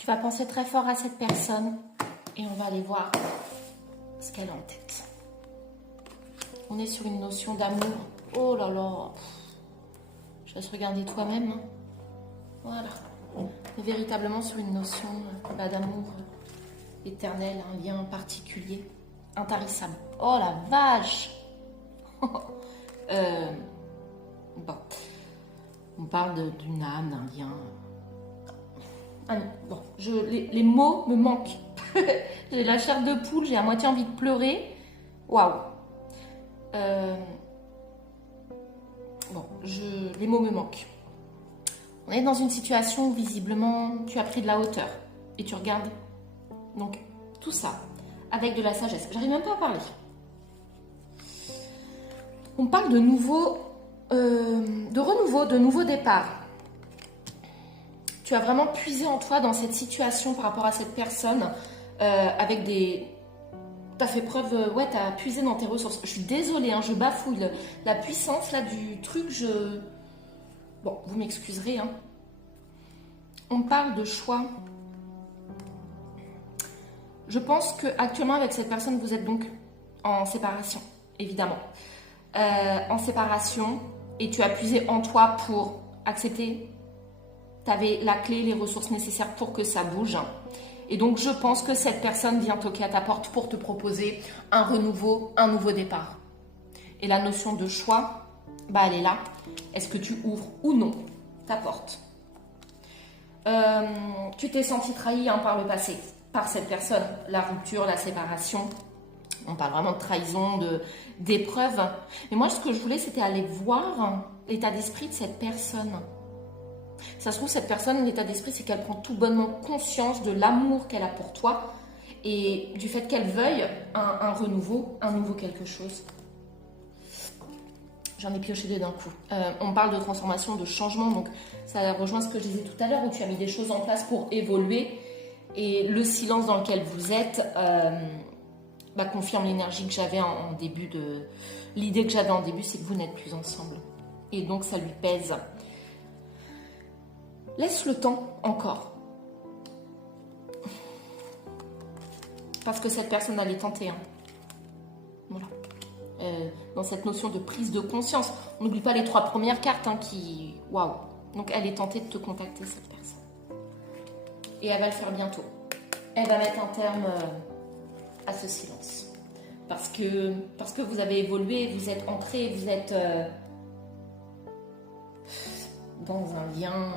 Tu vas penser très fort à cette personne et on va aller voir ce qu'elle a en tête. On est sur une notion d'amour. Oh là là. Je laisse regarder toi-même. Hein. Voilà. On est véritablement sur une notion d'amour éternel, un lien particulier, intarissable. Oh la vache. Bon. On parle d'une âme, d'un lien. Ah non, bon, les mots me manquent. J'ai la chair de poule, j'ai à moitié envie de pleurer. Waouh. Bon, les mots me manquent. On est dans une situation où visiblement tu as pris de la hauteur et tu regardes. Donc tout ça avec de la sagesse. J'arrive même pas à parler. On parle de renouveau, de nouveau départ. Tu as vraiment puisé en toi dans cette situation par rapport à cette personne avec des... Tu as fait preuve, ouais, tu as puisé dans tes ressources. Je suis désolée, hein, je bafouille. La puissance là du truc, Bon, vous m'excuserez. Hein. On parle de choix. Je pense qu'actuellement, avec cette personne, vous êtes donc en séparation, évidemment. En séparation, et tu as puisé en toi pour accepter. Tu avais la clé, les ressources nécessaires pour que ça bouge. Et donc, je pense que cette personne vient toquer à ta porte pour te proposer un renouveau, un nouveau départ. Et la notion de choix, bah, elle est là. Est-ce que tu ouvres ou non ta porte? Tu t'es senti trahi hein, par le passé, par cette personne. La rupture, la séparation. On parle vraiment de trahison, d'épreuve. Mais moi, ce que je voulais, c'était aller voir l'état d'esprit de cette personne. Ça se trouve, cette personne, l'état d'esprit, c'est qu'elle prend tout bonnement conscience de l'amour qu'elle a pour toi et du fait qu'elle veuille un renouveau, un nouveau quelque chose. J'en ai pioché deux d'un coup. On parle de transformation, de changement, donc ça rejoint ce que je disais tout à l'heure, où tu as mis des choses en place pour évoluer et le silence dans lequel vous êtes confirme l'énergie que j'avais en début de... L'idée que j'avais en début, c'est que vous n'êtes plus ensemble. Et donc, ça lui pèse. Laisse le temps encore. Parce que cette personne allait tenter. Hein. Voilà. Dans cette notion de prise de conscience. On n'oublie pas les 3 premières cartes hein, qui... Waouh. Donc, elle est tentée de te contacter, cette personne. Et elle va le faire bientôt. Elle va mettre un terme à ce silence. Parce que vous avez évolué, vous êtes entré, vous êtes dans un lien...